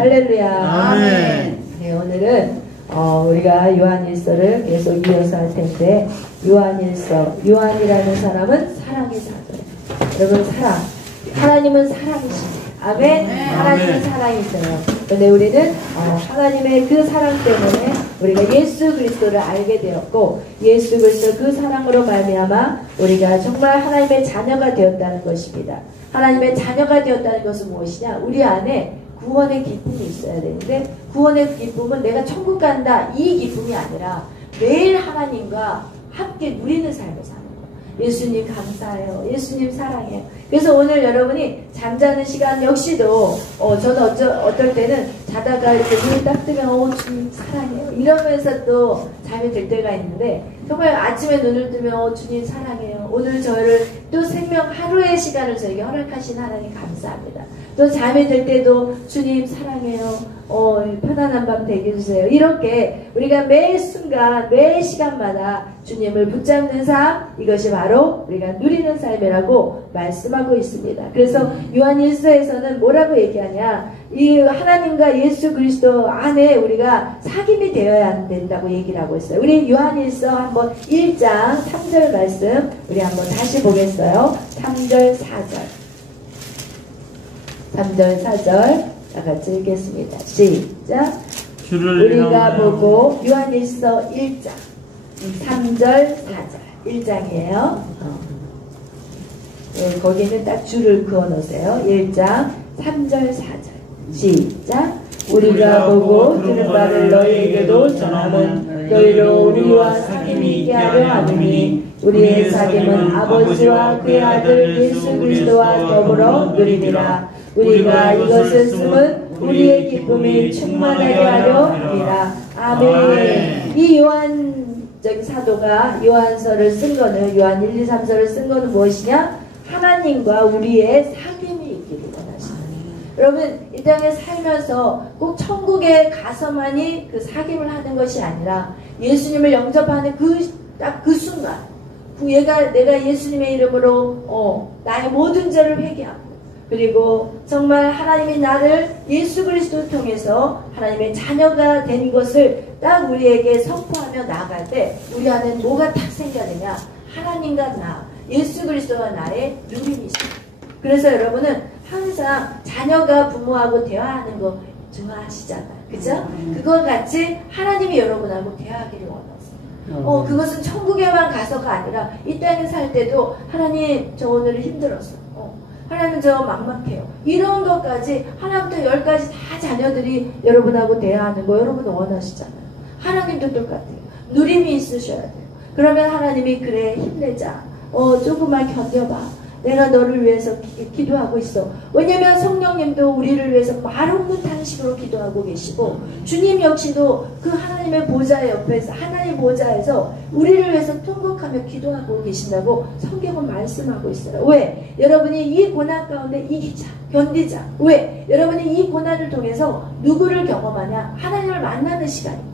할렐루야. 아멘. 네, 오늘은 우리가 요한일서를 계속 이어서 할 텐데, 요한이라는 사람은 사랑의 사도예요. 여러분, 사랑. 하나님은 사랑이십니다. 아멘. 하나님은 아멘. 사랑이세요. 근데 우리는 하나님의 그 사랑 때문에 우리가 예수 그리스도를 알게 되었고, 예수 그리스도 그 사랑으로 말미암아 우리가 정말 하나님의 자녀가 되었다는 것입니다. 하나님의 자녀가 되었다는 것은 무엇이냐? 우리 안에 구원의 기쁨이 있어야 되는데, 구원의 기쁨은 내가 천국 간다 이 기쁨이 아니라 매일 하나님과 함께 누리는 삶을 사는 거예요. 예수님 감사해요. 예수님 사랑해요. 그래서 오늘 여러분이 잠자는 시간 역시도 저는 어떨 때는 자다가 이렇게 눈을 딱 뜨면 주님 사랑해요 이러면서 또 잠이 들 때가 있는데, 정말 아침에 눈을 뜨면 주님 사랑해요. 오늘 저를 또 생명 하루의 시간을 저에게 허락하신 하나님 감사합니다. 또 잠이 들 때도 주님 사랑해요. 편안한 밤 되게 해주세요. 이렇게 우리가 매 순간 매 시간마다 주님을 붙잡는 삶, 이것이 바로 우리가 누리는 삶이라고 말씀하고 있습니다. 그래서 요한일서에서는 뭐라고 얘기하냐, 이 하나님과 예수 그리스도 안에 우리가 사귐이 되어야 된다고 얘기를 하고 있어요. 우리 요한일서 한번 1장 3절 말씀 우리 한번 다시 보겠어요. 3절 4절 3절 4절 다 같이 읽겠습니다. 시작. 우리가 보고 요한일서 1장 3절 4절 1장이에요. 거기는 딱 줄을 그어 놓으세요. 1장 3절 4절 시작. 우리가 보고 들은 바를 너희에게도 전함은 너희로 우리와 사귐이 있게 하려 하느니 우리의 사귐은 아버지와 그의 아들 예수 그리스도와 더불어 누리니라. 우리가 이것을 쓰면 우리의 기쁨이 충만하게 하려 함이라. 아멘. 이 요한적인 사도가 요한서를 쓴 거는, 요한 1, 2, 3서를 쓴 거는 무엇이냐? 하나님과 우리의 사귐이 있기를 원하십니다. 여러분, 이 땅에 살면서 꼭 천국에 가서만이 그 사귐을 하는 것이 아니라 예수님을 영접하는 딱 그 순간, 내가 예수님의 이름으로 나의 모든 죄를 회개하고, 그리고 정말 하나님이 나를 예수 그리스도를 통해서 하나님의 자녀가 된 것을 딱 우리에게 선포하며 나아갈 때 우리 안에 뭐가 딱 생겨내냐? 하나님과 나, 예수 그리스도와 나의 누림이 있습니다. 그래서 여러분은 항상 자녀가 부모하고 대화하는 거 좋아하시잖아요. 그죠? 그걸 같이 하나님이 여러분하고 대화하기를 원하세요. 그것은 천국에만 가서가 아니라 이 땅에 살 때도 하나님 저 오늘 힘들었어. 하나님 저 막막해요. 이런 것까지 하나부터 열까지 다 자녀들이 여러분하고 대화하는 거 여러분 원하시잖아요. 하나님도 똑같아요. 누림이 있으셔야 돼요. 그러면 하나님이 그래 힘내자. 조금만 견뎌봐. 내가 너를 위해서 기도하고 있어. 왜냐면 성령님도 우리를 위해서 말 없는 탄식으로 기도하고 계시고, 주님 역시도 그 하나님의 보좌 옆에서, 하나님 보좌에서 우리를 위해서 통곡하며 기도하고 계신다고 성경은 말씀하고 있어요. 왜? 여러분이 이 고난 가운데 이기자, 견디자. 왜? 여러분이 이 고난을 통해서 누구를 경험하냐? 하나님을 만나는 시간입니다.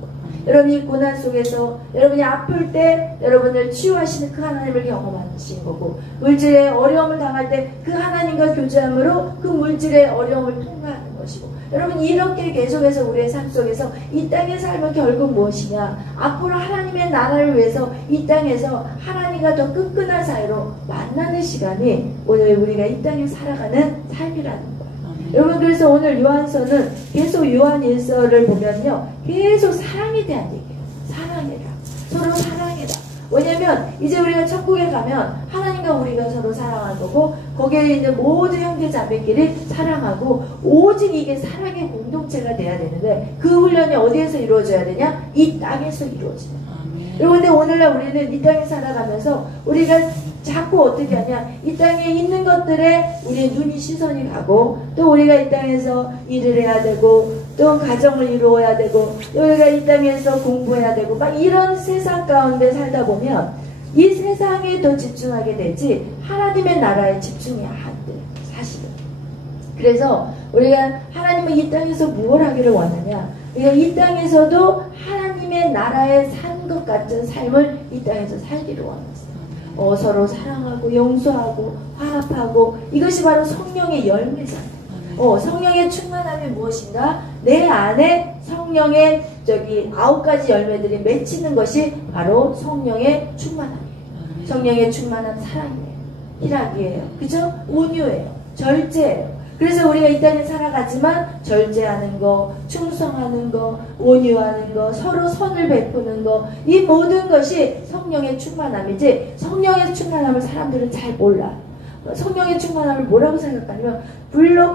여러분이 고난 속에서 여러분이 아플 때 여러분을 치유하시는 그 하나님을 경험하시는 거고, 물질의 어려움을 당할 때 그 하나님과 교제함으로 그 물질의 어려움을 통과하는 것이고, 여러분 이렇게 계속해서 우리의 삶 속에서 이 땅의 삶은 결국 무엇이냐? 앞으로 하나님의 나라를 위해서 이 땅에서 하나님과 더 끈끈한 사이로 만나는 시간이 오늘 우리가 이 땅에 살아가는 삶이라는 거예요. 여러분, 그래서 오늘 요한서는 계속 요한일서를 보면요, 계속 사랑에 대한 얘기예요. 사랑해라. 서로 사랑해라. 왜냐면 이제 우리가 천국에 가면 하나님과 우리가 서로 사랑할 거고, 거기에 있는 모든 형제 자매끼리 사랑하고, 오직 이게 사랑의 공동체가 돼야 되는데, 그 훈련이 어디에서 이루어져야 되냐? 이 땅에서 이루어져요. 여러분, 근데 오늘날 우리는 이 땅에 살아가면서 우리가 자꾸 어떻게 하냐? 이 땅에 있는 것들에 우리의 눈이 시선이 가고, 또 우리가 이 땅에서 일을 해야 되고, 또 가정을 이루어야 되고, 또 우리가 이 땅에서 공부해야 되고, 막 이런 세상 가운데 살다 보면 이 세상에 더 집중하게 되지 하나님의 나라에 집중이 안 돼요, 사실은. 그래서 우리가 하나님은 이 땅에서 무엇을 하기를 원하냐? 우리가 이 땅에서도 하나님의 나라에 산 것 같은 삶을 이 땅에서 살기를 원했어요. 서로 사랑하고 용서하고 화합하고, 이것이 바로 성령의 열매잖아요. 성령의 충만함이 무엇인가? 내 안에 성령의 9가지 열매들이 맺히는 것이 바로 성령의 충만함이에요. 성령의 충만한 사랑이에요. 희락이에요. 그죠? 온유예요. 절제예요. 그래서 우리가 이 땅에 살아가지만 절제하는 거, 충성하는 거, 온유하는 거, 서로 선을 베푸는 거, 이 모든 것이 성령의 충만함이지, 성령의 충만함을 사람들은 잘 몰라. 성령의 충만함을 뭐라고 생각하냐면 불러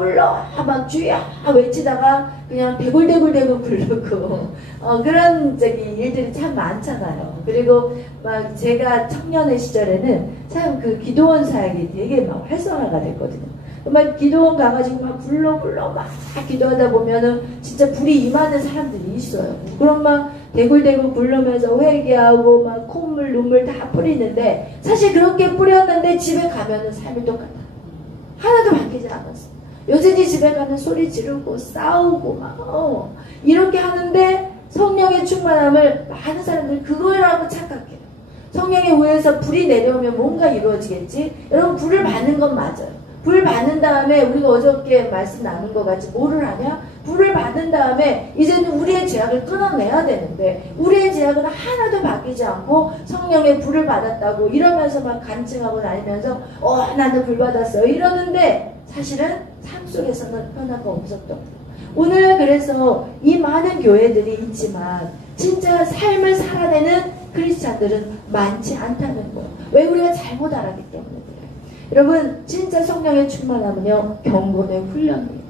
막 주여 외치다가 그냥 대굴대굴 부르고 그런 일들이 참 많잖아요. 그리고 막 제가 청년의 시절에는 참 그 기도원 사역이 되게 막 활성화가 됐거든요. 막 기도원 가가지고 막 불러 막 기도하다 보면은 진짜 불이 임하는 사람들이 있어요. 그럼 막 대굴대굴 부르면서 회개하고 막 콧물 눈물 다 뿌리는데, 사실 그렇게 뿌렸는데 집에 가면은 삶이 똑같아. 하나도 바뀌지 않았어. 여전히 집에 가는 소리 지르고 싸우고 막 이렇게 하는데, 성령의 충만함을 많은 사람들이 그거라고 착각해요. 성령의 위에서 불이 내려오면 뭔가 이루어지겠지. 여러분, 불을 받는 건 맞아요. 불 받는 다음에 우리가 어저께 말씀 나눈 것 같이 뭐를 하냐? 불을 받은 다음에 이제는 우리의 죄악을 끊어내야 되는데, 우리의 죄악은 하나도 바뀌지 않고 성령의 불을 받았다고 이러면서 막 간증하고 다니면서 나는 불 받았어요 이러는데, 사실은 삶 속에서는 변화가 없었던 거예요. 오늘 그래서 이 많은 교회들이 있지만 진짜 삶을 살아내는 크리스찬들은 많지 않다는 거예요. 왜? 우리가 잘못 알았기 때문에 그래요. 여러분, 진짜 성령의 충만함은요, 경건의 훈련이에요.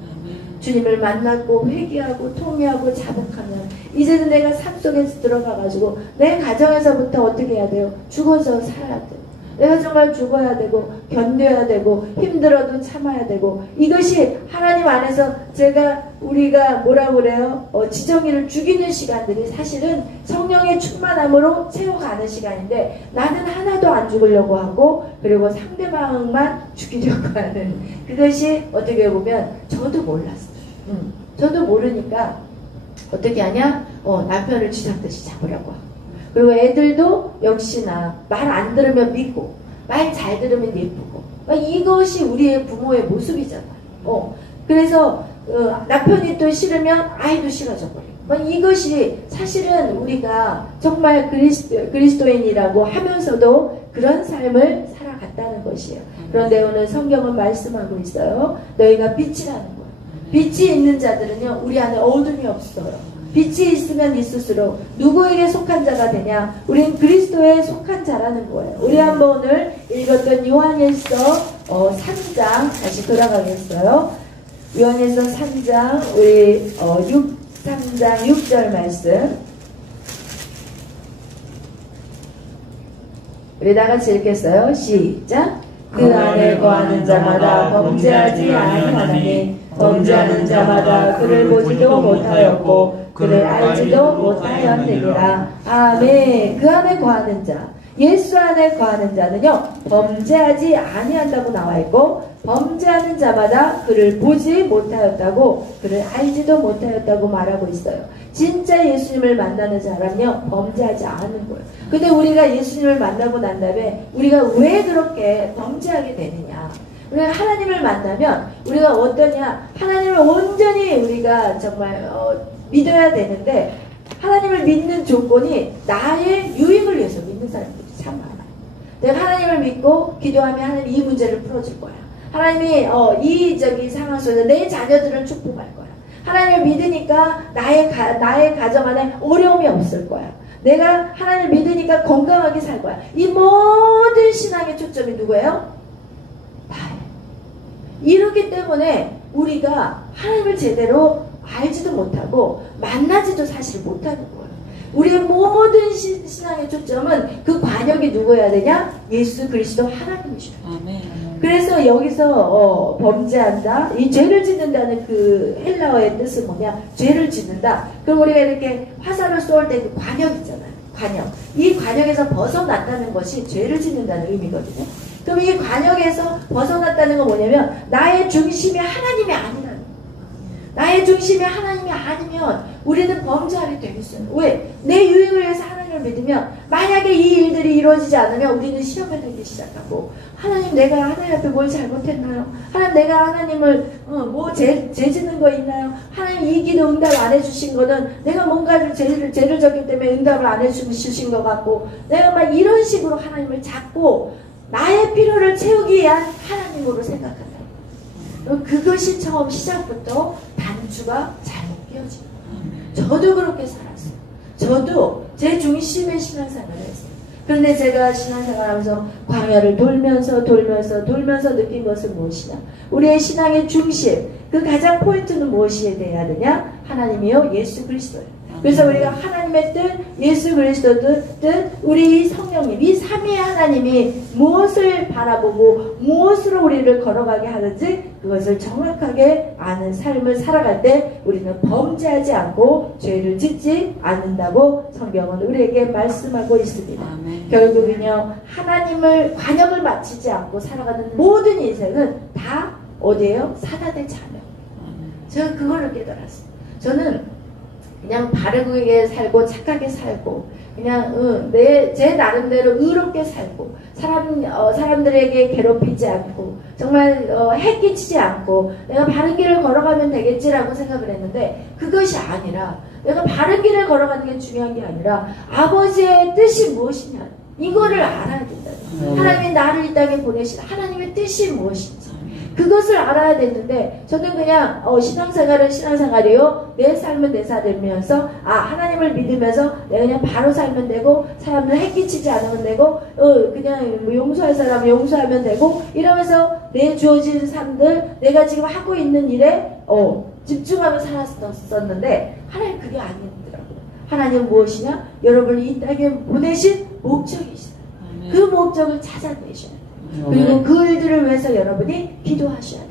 주님을 만났고 회개하고 통회하고 자복하면 이제는 내가 삶 속에서 들어가가지고 내 가정에서부터 어떻게 해야 돼요? 죽어서 살아야 돼요. 내가 정말 죽어야 되고 견뎌야 되고 힘들어도 참아야 되고, 이것이 하나님 안에서 우리가 뭐라고 그래요? 지정이를 죽이는 시간들이 사실은 성령의 충만함으로 채워가는 시간인데, 나는 하나도 안 죽으려고 하고 그리고 상대방만 죽이려고 하는, 그것이 어떻게 보면 저도 몰랐어요. 저도 모르니까 어떻게 하냐? 남편을 쥐잡듯이 잡으려고 하고, 그리고 애들도 역시나 말 안 들으면 믿고 말 잘 들으면 예쁘고, 이것이 우리의 부모의 모습이잖아요. 그래서 남편이 또 싫으면 아이도 싫어져 버려요. 이것이 사실은 우리가 정말 그리스도인이라고 하면서도 그런 삶을 살아갔다는 것이에요. 그런데 오늘 성경은 말씀하고 있어요. 너희가 빛이라는 거예요. 빛이 있는 자들은요, 우리 안에 어둠이 없어요. 빛이 있으면 있을수록 누구에게 속한 자가 되냐? 우린 그리스도에 속한 자라는 거예요. 우리 한번 오늘 읽었던 요한일서 3장 다시 돌아가겠어요. 요한일서 3장 우리 3장 6절 말씀 우리 다같이 읽겠어요. 시작. 그 안에 거하는 자마다 범죄하지 아니하나니 범죄하는 자마다 그를 보지도 못하였고 그를 알지도 못하였느니라. 아멘. 그 안에 거하는 자, 예수 안에 거하는 자는요, 범죄하지 아니한다고 나와있고, 범죄하는 자마다 그를 보지 못하였다고, 그를 알지도 못하였다고 말하고 있어요. 진짜 예수님을 만나는 사람은요, 범죄하지 않은 거예요. 근데 우리가 예수님을 만나고 난 다음에 우리가 왜 그렇게 범죄하게 되느냐? 우리가 하나님을 만나면 우리가 어떠냐? 하나님을 온전히 우리가 정말 믿어야 되는데, 하나님을 믿는 조건이 나의 유익을 위해서 믿는 사람들이 참 많아요. 내가 하나님을 믿고 기도하면 하나님 이 문제를 풀어줄 거야. 하나님이 이 상황 속에서 내 자녀들을 축복할 거야. 하나님을 믿으니까 나의 가정 안에 어려움이 없을 거야. 내가 하나님을 믿으니까 건강하게 살 거야. 이 모든 신앙의 초점이 누구예요? 나예요. 이렇기 때문에 우리가 하나님을 제대로 알지도 못하고 만나지도 사실 못하는 거예요. 우리의 모든 신앙의 초점은 그 관역이 누구여야 되냐? 예수 그리스도 하나님이셔야 돼요. 아멘. 그래서 여기서 범죄한다, 이 죄를 짓는다는 그 헬라어의 뜻은 뭐냐? 죄를 짓는다. 그럼 우리가 이렇게 화살을 쏠 때 그 관역 있잖아요. 관역. 이 관역에서 벗어났다는 것이 죄를 짓는다는 의미거든요. 그럼 이 관역에서 벗어났다는 건 뭐냐면 나의 중심이 하나님이 아니라는 거예요. 나의 중심이 하나님이 아니면 우리는 범죄하게 되겠어요. 왜? 내 유익을 위해서 하나님 하나님을 믿으면 만약에 이 일들이 이루어지지 않으면 우리는 시험에 들기 시작하고, 하나님 내가 하나님 앞에 뭘 잘못했나요? 하나님 내가 하나님을 뭐 죄지는 거 있나요? 하나님 이 기도 응답 안 해주신 거는 내가 뭔가 죄를 졌기 때문에 응답을 안 해주신 것 같고, 내가 막 이런 식으로 하나님을 잡고 나의 필요를 채우기 위한 하나님으로 생각한다. 그것이 처음 시작부터 단추가 잘못 끼어지는 거예요. 저도 그렇게 살았어요. 저도 제 중심의 신앙생활을 했어요. 그런데 제가 신앙생활하면서 광야를 돌면서 느낀 것은 무엇이냐? 우리의 신앙의 중심, 그 가장 포인트는 무엇이 돼야 되냐? 하나님이요, 예수 그리스도예요. 그래서 우리가 하나님의 뜻, 예수 그리스도의 뜻, 우리 성령님, 이 삼위의 하나님이 무엇을 바라보고 무엇으로 우리를 걸어가게 하는지 그것을 정확하게 아는 삶을 살아갈 때 우리는 범죄하지 않고 죄를 짓지 않는다고 성경은 우리에게 말씀하고 있습니다. 아멘. 결국은요, 하나님을 관역을 맞추지 않고 살아가는 모든 인생은 다 어디예요? 사단의 자녀. 제가 그거를 깨달았어요. 저는 그냥 바르게 살고 착하게 살고 그냥 제 나름대로 의롭게 살고 사람들에게 괴롭히지 않고 정말 해끼치지 않고 내가 바른 길을 걸어가면 되겠지라고 생각을 했는데, 그것이 아니라 내가 바른 길을 걸어가는 게 중요한 게 아니라 아버지의 뜻이 무엇이냐, 이거를 알아야 된다. 하나님이 나를 이 땅에 보내신 하나님의 뜻이 무엇인지 그것을 알아야 되는데, 저는 그냥 신앙생활은 신앙생활이요, 내 삶은 내 삶이면서 하나님을 믿으면서 내가 그냥 바로 살면 되고, 사람들 해끼치지 않으면 되고, 그냥 뭐 용서할 사람은 용서하면 되고, 이러면서 내 주어진 삶들, 내가 지금 하고 있는 일에 집중하며 살았었는데, 하나님 그게 아니더라고요. 하나님은 무엇이냐? 여러분이 이 땅에 보내신 목적이시다. 그 목적을 찾아내셔야 돼요. 그리고 그 일들을 위해서 여러분이 기도하셔야 돼요.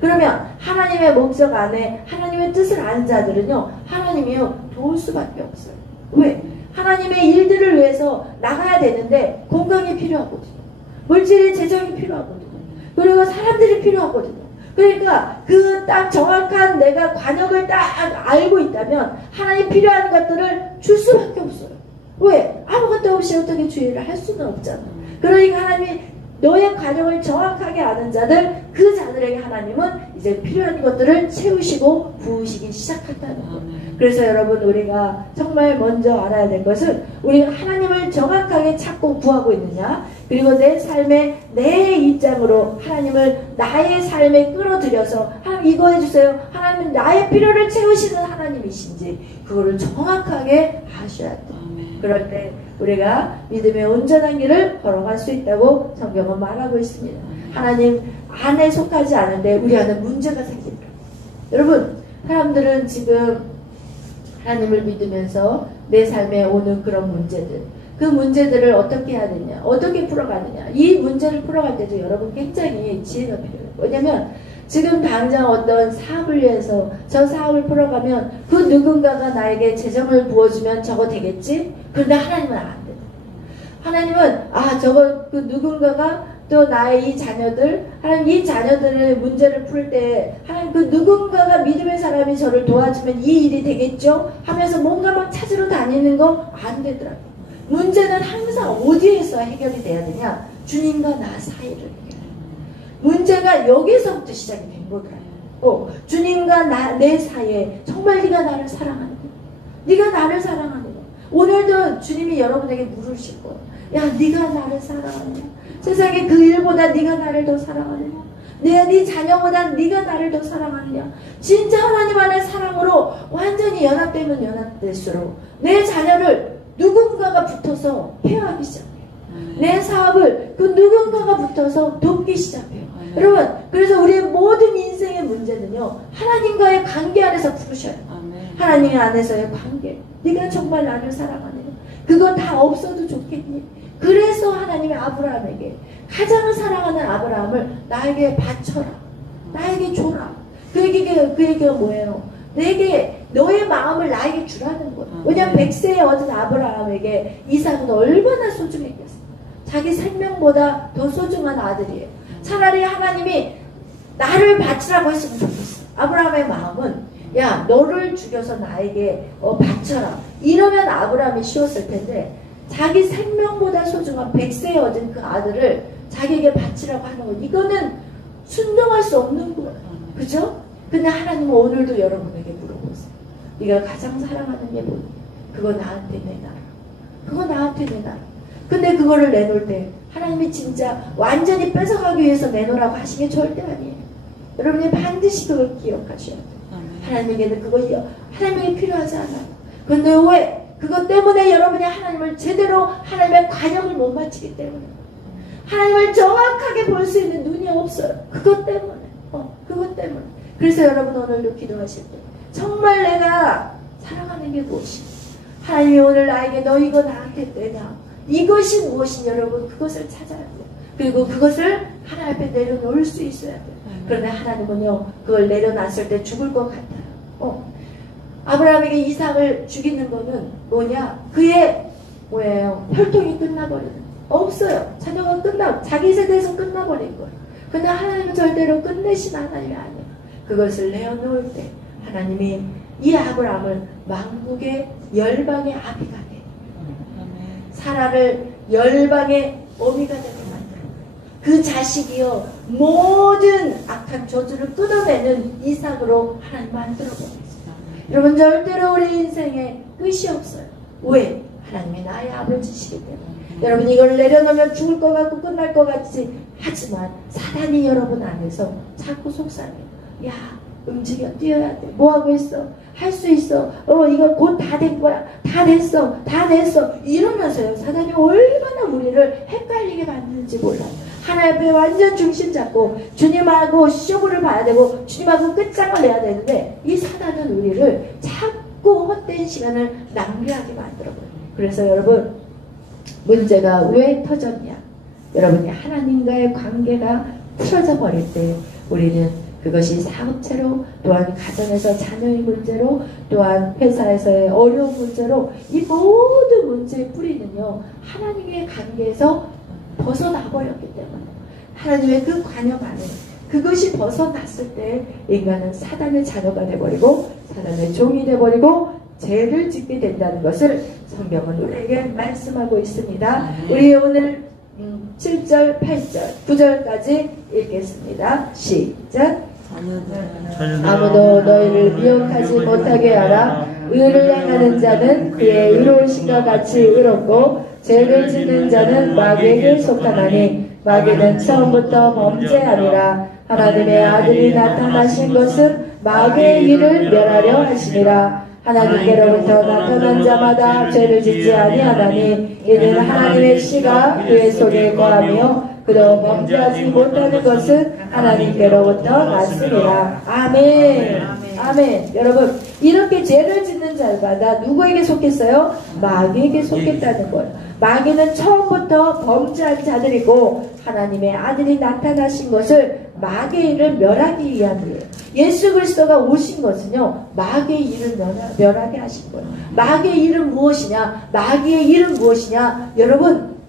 그러면 하나님의 목적 안에 하나님의 뜻을 아는 자들은요, 하나님이요 도울 수밖에 없어요. 왜? 하나님의 일들을 위해서 나가야 되는데 건강이 필요하거든요. 물질의 재정이 필요하거든요. 그리고 사람들이 필요하거든요. 그러니까 그 딱 정확한 내가 관역을 딱 알고 있다면 하나님 필요한 것들을 줄 수밖에 없어요. 왜? 아무것도 없이 어떻게 주의를 할 수는 없잖아. 그러니까 하나님이 너의 관역을 정확하게 아는 자들, 그 자들에게 하나님은 이제 필요한 것들을 채우시고 부으시기 시작한다는 거예요. 그래서 여러분, 우리가 정말 먼저 알아야 될 것은 우리가 하나님을 정확하게 찾고 구하고 있느냐, 그리고 내 삶에 내 입장으로 하나님을 나의 삶에 끌어들여서 하나님 이거 해주세요, 하나님은 나의 필요를 채우시는 하나님이신지 그거를 정확하게 아셔야 돼요. 그럴 때 우리가 믿음의 온전한 길을 걸어갈 수 있다고 성경은 말하고 있습니다. 하나님 안에 속하지 않은데 우리 안에 문제가 생깁니다. 여러분, 사람들은 지금 하나님을 믿으면서 내 삶에 오는 그런 문제들, 그 문제들을 어떻게 해야 되냐, 어떻게 풀어가느냐, 이 문제를 풀어갈 때도 여러분 굉장히 지혜가 필요해요. 왜냐면 지금 당장 어떤 사업을 위해서 저 사업을 풀어가면 그 누군가가 나에게 재정을 부어주면 저거 되겠지? 그런데 하나님은 안 된다. 하나님은 저거 그 누군가가 또 나의 이 자녀들, 하나님 이 자녀들의 문제를 풀 때 하나님 그 누군가가 믿음의 사람이 저를 도와주면 이 일이 되겠죠? 하면서 뭔가 막 찾으러 다니는 거 안 되더라고요. 문제는 항상 어디에서 해결이 돼야 되냐? 주님과 나 사이를 해결해요. 문제가 여기서부터 시작이 된 거더라고요. 주님과 내 사이에 정말 네가 나를 사랑하는 거야. 네가 나를 사랑하는 거야. 오늘도 주님이 여러분에게 물으실 거예요. 야, 네가 나를 사랑하느냐? 세상에 그 일보다 네가 나를 더 사랑하느냐? 네 자녀보다 네가 나를 더 사랑하느냐? 진짜 하나님 안의 사랑으로 완전히 연합되면 연합될수록 내 자녀를 누군가가 붙어서 케어하기 시작해요. 내 사업을 그 누군가가 붙어서 돕기 시작해요. 여러분, 그래서 우리의 모든 인생의 문제는요, 하나님과의 관계 안에서 풀으셔요. 하나님 안에서의 관계. 네가 정말 나를 사랑하느냐? 그거 다 없어도 좋겠니? 그래서 하나님이 아브라함에게 가장 사랑하는 아브라함을 나에게 바쳐라, 나에게 줘라. 그 얘기가 뭐예요? 내게 너의 마음을 나에게 주라는 거예요. 왜냐하면 100세에 얻은 아브라함에게 이삭은 얼마나 소중했겠어. 자기 생명보다 더 소중한 아들이에요. 차라리 하나님이 나를 바치라고 했으면 좋겠어. 아브라함의 마음은 야 너를 죽여서 나에게 바쳐라. 이러면 아브라함이 쉬웠을 텐데 자기 생명보다 소중한 100세에 얻은 그 아들을 자기에게 바치라고 하는 건 이거는 순종할 수 없는 거예요. 그죠? 근데 하나님은 오늘도 여러분에게 물어보세요. 네가 가장 사랑하는 게 뭐니? 그거 나한테 내놔라. 그거 나한테 내놔라. 근데 그거를 내놓을 때 하나님이 진짜 완전히 뺏어가기 위해서 내놓으라고 하신 게 절대 아니에요. 여러분이 반드시 그걸 기억하셔야 돼요. 하나님에게는 하나님에게 필요하지 않아요. 근데 왜? 그것 때문에 여러분이 하나님을 제대로 하나님의 관역을 못 맞추기 때문에 하나님을 정확하게 볼 수 있는 눈이 없어요. 그것 때문에 그것 때문에. 그래서 여러분 오늘도 기도하실 때 정말 내가 사랑하는 게 무엇이냐, 하나님이 오늘 나에게 너 이거 나한테 내놔, 이것이 무엇이냐, 여러분 그것을 찾아야 돼요. 그리고 그것을 하나님 앞에 내려놓을 수 있어야 돼요. 그런데 하나님은요 그걸 내려놨을 때 죽을 것 같아요. 아브라함에게 이삭을 죽이는 거는 뭐냐, 그의 뭐예요, 혈통이 끝나버리는, 없어요. 자녀가 자기 세대에서 끝나버린 거예요. 근데 하나님은 절대로 끝내신 하나님이 아니에요. 그것을 내어놓을 때 하나님이 이 아브라함을 만국의 열방의 아비가 돼, 사라를 열방의 어미가 되게 만들어. 그 자식이요 모든 악한 저주를 끊어내는 이삭으로 하나님 만들어 버렸어요. 여러분 절대로 우리 인생에 끝이 없어요. 왜? 하나님이 나의 아버지시기 때문에. 여러분 이걸 내려놓으면 죽을 것 같고 끝날 것 같지, 하지만 사단이 여러분 안에서 자꾸 속상해요. 야 움직여, 뛰어야 돼, 뭐하고 있어, 할 수 있어, 이거 곧 다 된 거야, 다 됐어, 다 됐어, 이러면서요 사단이 얼마나 우리를 헷갈리게 만드는지 몰라요. 하나님 앞에 완전 중심 잡고 주님하고 쇼부를 봐야 되고 주님하고 끝장을 내야 되는데 이 사단은 우리를 자꾸 헛된 시간을 낭비하게 만들어버려요. 그래서 여러분 문제가 왜 터졌냐, 여러분이 하나님과의 관계가 틀어져 버릴 때 우리는 그것이 사업체로, 또한 가정에서 자녀의 문제로, 또한 회사에서의 어려운 문제로, 이 모든 문제의 뿌리는요 하나님의 관계에서 벗어나 버렸기 때문에, 하나님의 그 관역 안에 그것이 벗어났을 때 인간은 사단의 자녀가 되어버리고 사단의 종이 되어버리고 죄를 짓게 된다는 것을 성경은 우리에게 말씀하고 있습니다. 우리 오늘 7절, 8절, 9절까지 읽겠습니다. 시작. 아무도 너희를 미혹하지 못하게 하라. 의를 행하는 자는 그의 의로우신과 같이 의롭고 죄를 짓는 자는 마귀에게 속하나니 마귀는 처음부터 범죄하니라. 하나님의 아들이 나타나신 것은 마귀의 일을 멸하려 하심이라. 하나님께로부터 나타난 자마다 죄를 짓지 아니하나니 이는 하나님의 씨가 그의 속에 거하며 그도 범죄하지 못하는 것은 하나님께로부터 났습니다. 아멘. 아멘. 여러분 이렇게 죄를 짓는 자마다 누구에게 속했어요? 마귀에게 속했다는 거예요. 마귀는 처음부터 범죄한 자들이고 하나님의 아들이 나타나신 것을 마귀의 일을 멸하기 위함이에요. 예수 그리스도가 오신 것은요 마귀의 일을 멸하게 하신 거예요. 마귀의 일은 무엇이냐, 마귀의 일은 무엇이냐,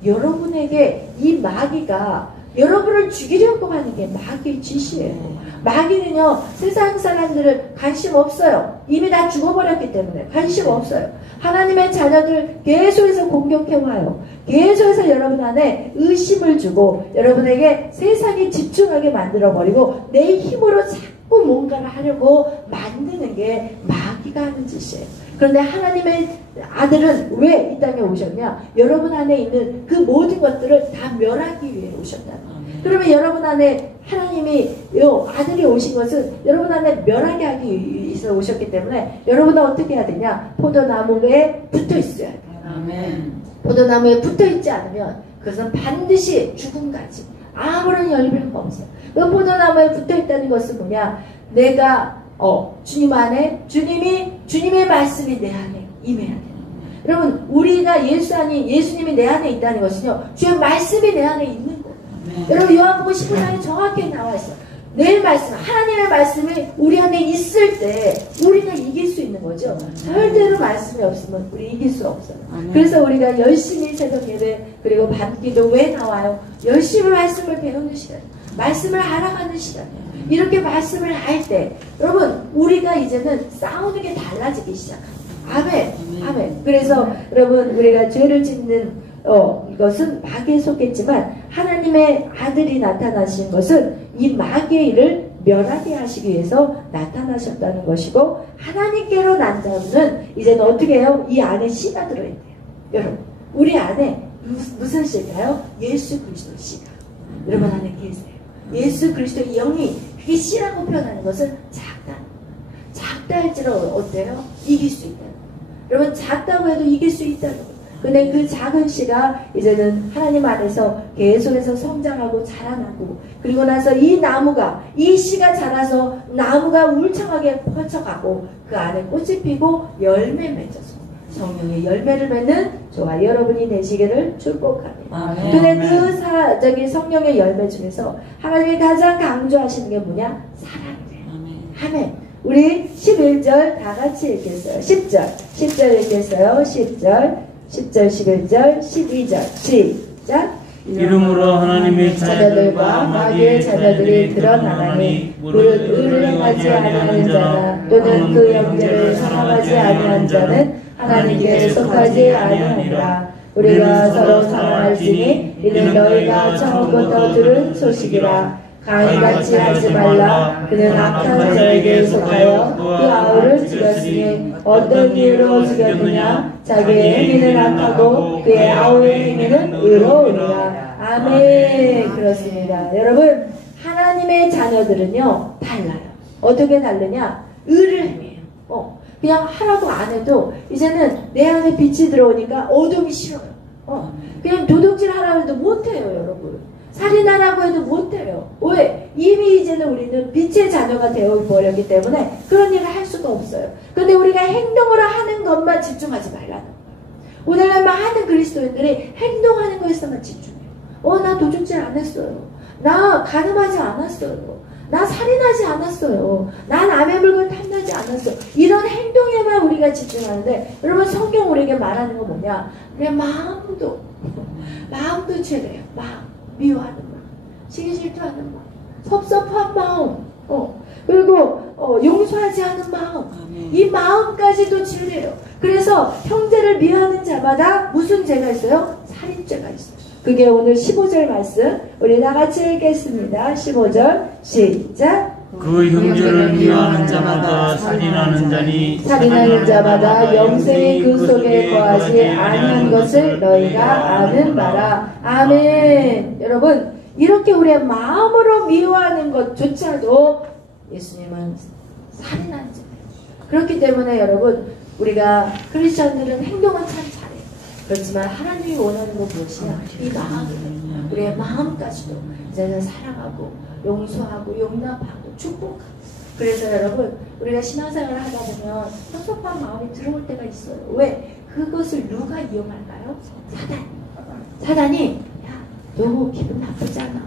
여러분에게 이 마귀가 여러분을 죽이려고 하는 게 마귀의 짓이에요. 마귀는요 세상 사람들을 관심 없어요. 이미 다 죽어버렸기 때문에 관심 없어요. 하나님의 자녀들 계속해서 공격해와요. 계속해서 여러분 안에 의심을 주고 여러분에게 세상에 집중하게 만들어버리고 내 힘으로 자꾸 뭔가를 하려고 만드는 게 마귀가 하는 짓이에요. 그런데 하나님의 아들은 왜 이 땅에 오셨냐, 여러분 안에 있는 그 모든 것들을 다 멸하기 위해 오셨다. 그러면 여러분 안에 하나님이 아들이 오신 것은 여러분 안에 멸하게 하기 위해서 오셨기 때문에 여러분은 어떻게 해야 되냐, 포도나무에 붙어 있어야 돼요. 아멘. 포도나무에 붙어 있지 않으면 그것은 반드시 죽음까지 아무런 열매가 없어요. 그 포도나무에 붙어 있다는 것은 뭐냐, 내가 주님 안에 주님의 말씀이 내 안에 임해야 돼요. 여러분 우리가 예수님이 내 안에 있다는 것은요 주의 말씀이 내 안에 있는 거예요. 여러분 요한복음 15장에 정확히 나와 있어요. 내 말씀, 하나님의 말씀이 우리 안에 있을 때 우리가 이길 수 있는 거죠. 절대로 말씀이 없으면 우리 이길 수 없어요. 그래서 우리가 열심히 새벽 예배 그리고 밤기도 왜 나와요? 열심히 말씀을 배우는 시간, 말씀을 알아가는 시간이에요. 이렇게 말씀을 할 때 여러분 우리가 이제는 싸우는 게 달라지기 시작합니다. 아멘. 아멘. 그래서 여러분 우리가 죄를 짓는 이것은 마귀에 속했지만 하나님의 아들이 나타나신 것은 이 마귀의 일을 멸하게 하시기 위해서 나타나셨다는 것이고 하나님께로 난 자는 이제는 어떻게 해요? 이 안에 씨가 들어있대요. 여러분 우리 안에 무슨 씨가요? 예수 그리스도 씨가 여러분 안에 계세요. 예수 그리스도의 영이 그게 씨라고 표현하는 것은 작다 할지라도 어때요? 이길 수 있다. 여러분 작다고 해도 이길 수 있다는 거예요. 근데 그 작은 씨가 이제는 하나님 안에서 계속해서 성장하고 자라나고 그리고 나서 이 나무가 이 씨가 자라서 나무가 울창하게 펼쳐가고 그 안에 꽃이 피고 열매 맺어서 성령의 열매를 맺는 저와 여러분이 되시기를 축복합니다. 근데 그 성령의 열매 중에서 하나님이 가장 강조하시는 게 뭐냐? 사랑이에요. 아멘. 우리 11절 다 같이 읽겠어요. 10절 읽겠어요. 10절, 11절, 12절 시작. 이름으로 하나님의 자녀들과 마귀의 자녀들이 드러나나니 무릇 의를 행하지 아니하는 자나 또는 그 형제를 사랑하지 아니하는 자는 하나님께 속하지 아니하니라. 우리가 서로 사랑할지니 이는 너희가 처음부터 들은 소식이라. 가인같이 하지 말라. 그는 악한 자에게 속하여 그 아우를 죽였으니 어떤 이유로 죽였느냐? 자기의 행위는 악하고 그의 아우의 행위는 의로우니라. 아멘. 그렇습니다. 여러분 하나님의 자녀들은요 달라요. 어떻게 다르냐? 의를 행해요. 그냥 하라고 안 해도 이제는 내 안에 빛이 들어오니까 어둠이 싫어요. 그냥 도둑질 하라고 해도 못해요. 여러분 살인하라고 해도 못해요. 왜? 이미 이제는 우리는 빛의 자녀가 되어버렸기 때문에 그런 일을 할 수가 없어요. 그런데 우리가 행동으로 하는 것만 집중하지 말라는 거예요. 오늘날 많은 그리스도인들이 행동하는 것에서만 집중해요. 나 도둑질 안 했어요. 나 간음하지 않았어요. 나 살인하지 않았어요. 나 남의 물건 탐나지 않았어요. 이런 행동에만 우리가 집중하는데 여러분 성경 우리에게 말하는 건 뭐냐? 내 마음도 죄래요. 마음. 미워하는 마음, 시기 질투하는 마음, 섭섭한 마음, 그리고 용서하지 않은 마음, 이 마음까지도 진리예요. 그래서 형제를 미워하는 자마다 무슨 죄가 있어요? 살인죄가 있어요. 그게 오늘 15절 말씀 우리 다 같이 읽겠습니다. 15절 시작. 그 형제를 미워하는 자마다 살인하는 자니 살인하는 자마다 영생이 그 속에 거하지 아니한 것을 너희가 아는 바라. 아멘. 여러분 이렇게 우리의 마음으로 미워하는 것조차도 예수님은 살인하는 자예요. 그렇기 때문에 여러분 우리가 크리스천들은 행동은 참 잘해요. 그렇지만 하나님이 원하는 건 무엇이냐? 이 마음이에요. 우리의 마음까지도 이제는 사랑하고 용서하고 용납하고 축복하고. 그래서 여러분 우리가 신앙생활을 하다 보면 섭섭한 마음이 들어올 때가 있어요. 왜? 그것을 누가 이용할까요? 사단이 야 너 기분 나쁘잖아.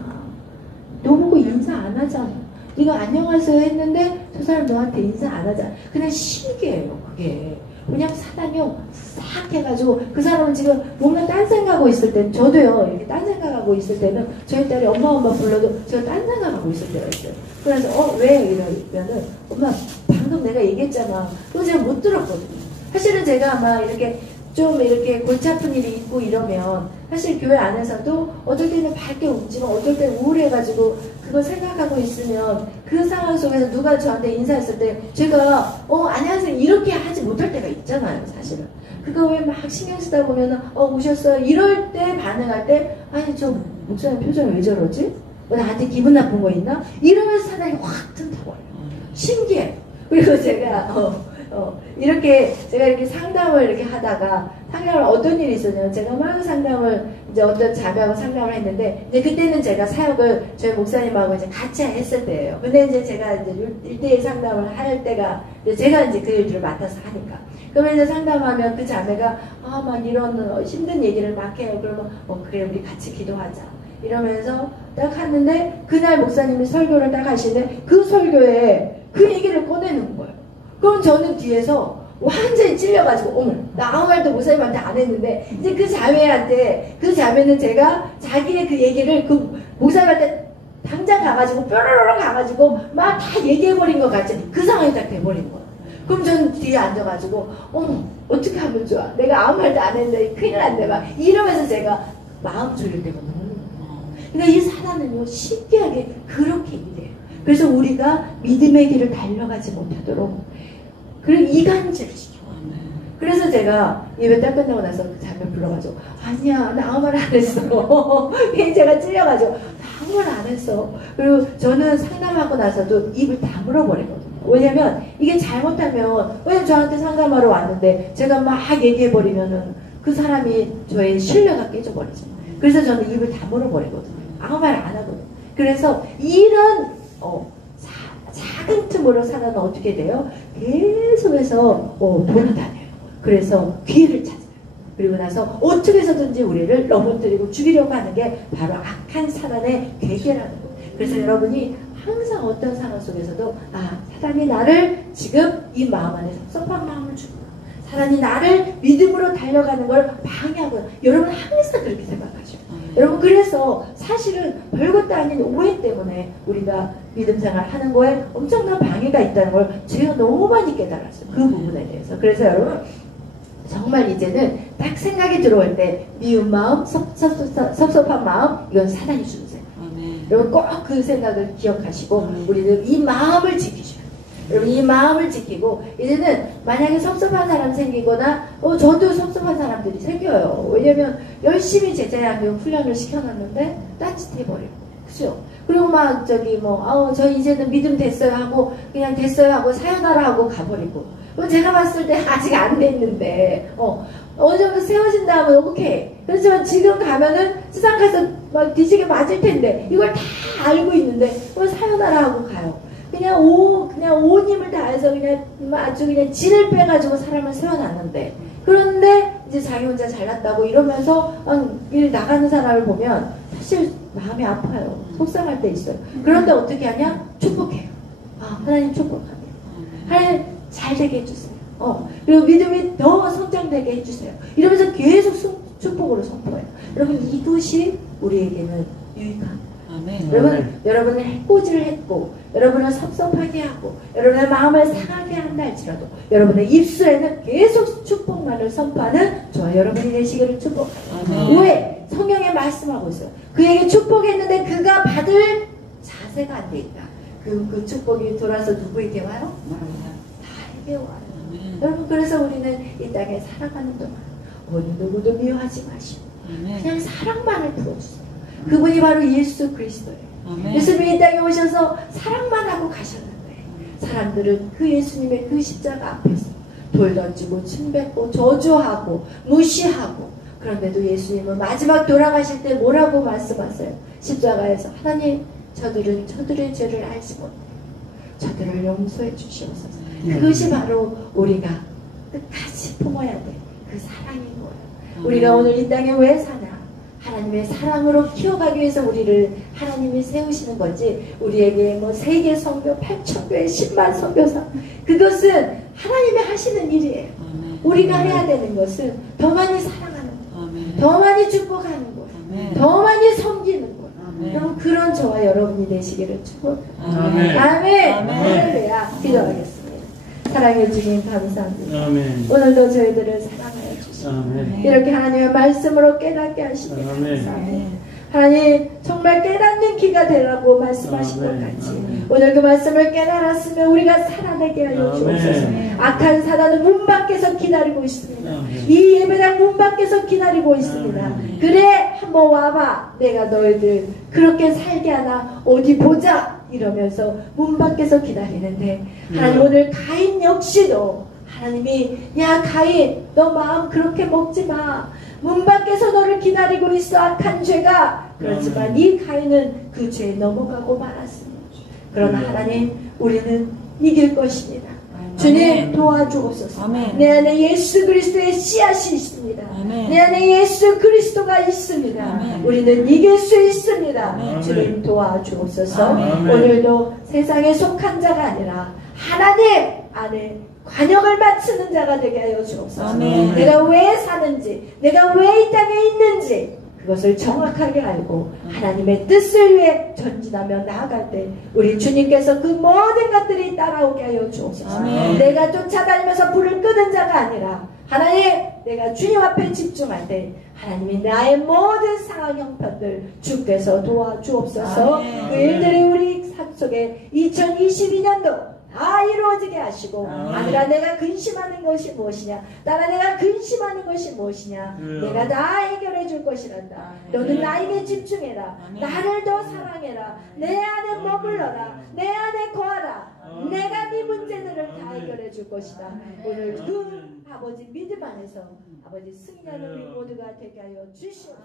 너 보고 인사 안 하잖아. 네가 안녕하세요 했는데 저 사람 너한테 인사 안 하잖아. 그냥 신기해요. 그게 그냥 사단이요 싹 해가지고 그 사람은 지금 뭔가 딴 생각하고 있을 때 저도요 이렇게 딴 생각하고 있을 때는 저희 딸이 엄마 불러도 제가 딴 생각하고 있을 때가 있어요. 그래서 왜? 이러면은 엄마 방금 내가 얘기했잖아. 그거 제가 못 들었거든요. 사실은 제가 아마 이렇게 좀 이렇게 골치 아픈 일이 있고 이러면 사실 교회 안에서도 어떨 때는 밝게 웃지만 어떨 때는 우울해가지고 그걸 생각하고 있으면 그 상황 속에서 누가 저한테 인사했을 때 제가 안녕하세요 이렇게 하지 못할 때가 있잖아요. 사실은 그거 왜 막 신경 쓰다 보면은 오셨어요 이럴 때 반응할 때 아니 저 목사님 표정이 왜 저러지? 나한테 기분 나쁜 거 있나? 이러면서 사단이 확 튼다고 와요. 신기해. 그리고 제가 이렇게 제가 이렇게 상담을 이렇게 하다가 상담을 어떤 일이 있었냐면 제가 막 상담을 이제 어떤 자매하고 상담을 했는데 이제 그때는 제가 사역을 저희 목사님하고 이제 같이 했을 때예요. 근데 이제 제가 이제 1대1 상담을 할 때가 이제 제가 이제 그 일들을 맡아서 하니까 그러면 이제 상담하면 그 자매가 막 이런 힘든 얘기를 막 해요. 그러면 그래 우리 같이 기도하자 이러면서 딱 하는데 그날 목사님이 설교를 딱 하시는데 그 설교에 그 얘기를 꺼내는 거예요. 그럼 저는 뒤에서 완전히 찔려가지고 나 아무 말도 목사님한테 안 했는데 이제 그 자매는 제가 자기의 그 얘기를 그 목사님한테 다 당장 가가지고 뾰로로로 가가지고 막 다 얘기해버린 것 같지. 그 상황이 딱 돼버린 거야. 그럼 저는 뒤에 앉아가지고 어떻게 하면 좋아? 내가 아무 말도 안 했는데 큰일 났네 막 이러면서 제가 마음 졸일 때가 너무 많아요. 그러니까 이 사단은요 신기하게 그렇게 일해요. 그래서 우리가 믿음의 길을 달려가지 못하도록 그리고 이간질을 시켜요. 그래서 제가 예배 딱 끝나고 나서 그 자매 불러가지고 아니야 나 아무 말 안 했어. 제가 찔려가지고 나 아무 말 안 했어. 그리고 저는 상담하고 나서도 입을 다물어 버리거든요. 왜냐면 이게 잘못하면 왜냐면 저한테 상담하러 왔는데 제가 막 얘기해버리면은 그 사람이 저의 신뢰가 깨져버리잖아요. 그래서 저는 입을 다물어 버리거든요. 아무 말 안 하거든요. 그래서 이런 작은 틈으로 사단은 어떻게 돼요? 계속해서 돌아다녀요. 그래서 기회를 찾아요. 그리고 나서 어떻게 해서든지 우리를 넘어뜨리고 죽이려고 하는 게 바로 악한 사단의 계계라는 거예요. 그래서 여러분이 항상 어떤 상황 속에서도 사단이 나를 지금 이 마음 안에 섭섭한 마음을 주고 사단이 나를 믿음으로 달려가는 걸 방해하고 여러분 항상 그렇게 생각하죠. 여러분 그래서 사실은 별것도 아닌 오해 때문에 우리가 믿음 생활 하는 거에 엄청난 방해가 있다는 걸 제가 너무 많이 깨달았어요. 그 부분에 대해서. 그래서 여러분 정말 이제는 딱 생각이 들어올 때 미운 마음, 섭섭한 마음 이건 사단이 주는 생각. 여러분 꼭 그 생각을 기억하시고 우리는 이 마음을 지키셔야 돼요. 여러분 이 마음을 지키고 이제는 만약에 섭섭한 사람 생기거나 저도 섭섭한 사람들이 생겨요. 왜냐면 열심히 제자양육 훈련을 시켜놨는데 딴짓해버리고 그죠? 그리고 막 저 이제는 믿음 됐어요 하고 그냥 됐어요 하고 사연하라 하고 가버리고 제가 봤을 때 아직 안 됐는데 어느 정도 세워진 다음은 오케이. 그렇지만 지금 가면은 세상 가서 막 뒤지게 맞을 텐데 이걸 다 알고 있는데 사연하라 하고 가요. 그냥 온 힘을 다해서 그냥 아주 그냥 진을 빼가지고 사람을 세워놨는데 그런데 이제 자기 혼자 잘났다고 이러면서 일 나가는 사람을 보면 사실 마음이 아파요. 속상할 때 있어요. 그런데 어떻게 하냐? 축복해요. 하나님 축복합니다. 하나님 잘 되게 해주세요. 그리고 믿음이 더 성장되게 해주세요. 이러면서 계속 축복으로 선포해요. 여러분 이것이 우리에게는 유익합니다. 여러분은 해코지를 했고 여러분을 섭섭하게 하고 여러분의 마음을 상하게 한다 할지라도 여러분의 입술에는 계속 축복만을 선포하는 저와 여러분이 되시기를 축복합니다. 왜? 성경에 말씀하고 있어요. 그에게 축복했는데 그가 받을 자세가 안 돼 있다. 그 축복이 돌아서 누구에게 와요? 나에게 와요. 여러분 그래서 우리는 이 땅에 살아가는 동안 어느 누구도 미워하지 마시고 그냥 사랑만을 부어주세요. 그분이 바로 예수 그리스도예요. 예수님이 이 땅에 오셔서 사랑만 하고 가셨는데 사람들은 그 예수님의 그 십자가 앞에서 돌 던지고 침 뱉고 저주하고 무시하고 그런데도 예수님은 마지막 돌아가실 때 뭐라고 말씀하세요? 십자가에서 하나님 저들의 죄를 알지 못해요. 저들을 용서해 주시옵소서. 그것이 바로 우리가 끝까지 품어야 돼. 그 사랑인 거예요. 우리가 오늘 이 땅에 왜 사냐? 하나님의 사랑으로 키워가기 위해서 우리를 하나님이 세우시는 거지. 우리에게 3개 성교, 8,000교회, 10만 선교사 그것은 하나님이 하시는 일이에요. 우리가 해야 되는 것은 더 많이 사랑하는 거, 더 많이 축복하는 거, 더 많이 섬기는 거. 여러분 그런 저와 여러분이 되시기를 축복합니다. 아멘. 할렐루야. 기도하겠습니다. 사랑해 주님 감사합니다. 오늘도 저희들을 사랑하여 주시고 이렇게 하나님의 말씀으로 깨닫게 하시니 감사합니다. 하나님 정말 깨닫는 기가 되라고 말씀하신 것 같이 오늘 그 말씀을 깨달았으면 우리가 살아내게 하여 주옵소서. 악한 사단은 문 밖에서 기다리고 있습니다. 이 예배당 문 밖에서 기다리고 있습니다. 그래 한번 와봐. 내가 너희들 그렇게 살게 하나 어디 보자 이러면서 문 밖에서 기다리는데 하나님 오늘 가인 역시도 하나님이 야 가인 너 마음 그렇게 먹지 마. 문 밖에서 너를 기다리고 있어 악한 죄가. 그렇지만 이 가인은 그 죄에 넘어가고 말았습니다. 그러나 하나님 우리는 이길 것입니다. 주님 도와주옵소서. 내 안에 예수 그리스도의 씨앗이 있습니다. 내 안에 예수 그리스도가 있습니다. 우리는 이길 수 있습니다. 주님 도와주옵소서. 오늘도 세상에 속한 자가 아니라 하나님 안에 관역을 맞추는 자가 되게 하여 주옵소서. 내가 왜 사는지 내가 왜 이 땅에 있는지 그것을 정확하게 알고 하나님의 뜻을 위해 전진하며 나아갈 때 우리 주님께서 그 모든 것들이 따라오게 하여 주옵소서. 아멘. 내가 쫓아다니면서 불을 끄는 자가 아니라 하나님, 내가 주님 앞에 집중할 때 하나님이 나의 모든 상황 형편들 주께서 도와주옵소서. 아멘. 그 일들이 우리 삶 속에 2022년도 다 이루어지게 하시고 아니라 내가 근심하는 것이 무엇이냐, 따라 내가 근심하는 것이 무엇이냐, 내가 다 해결해 줄 것이란다. 너는 나에게 집중해라. 나를 더 사랑해라. 내 안에 머물러라. 내 안에 거하라. 내가 네 문제들을 다 해결해 줄 것이다. 오늘 그 아버지 믿음 안에서 아버지 승리하는 우리 모두가 되게 하여 주시옵소서.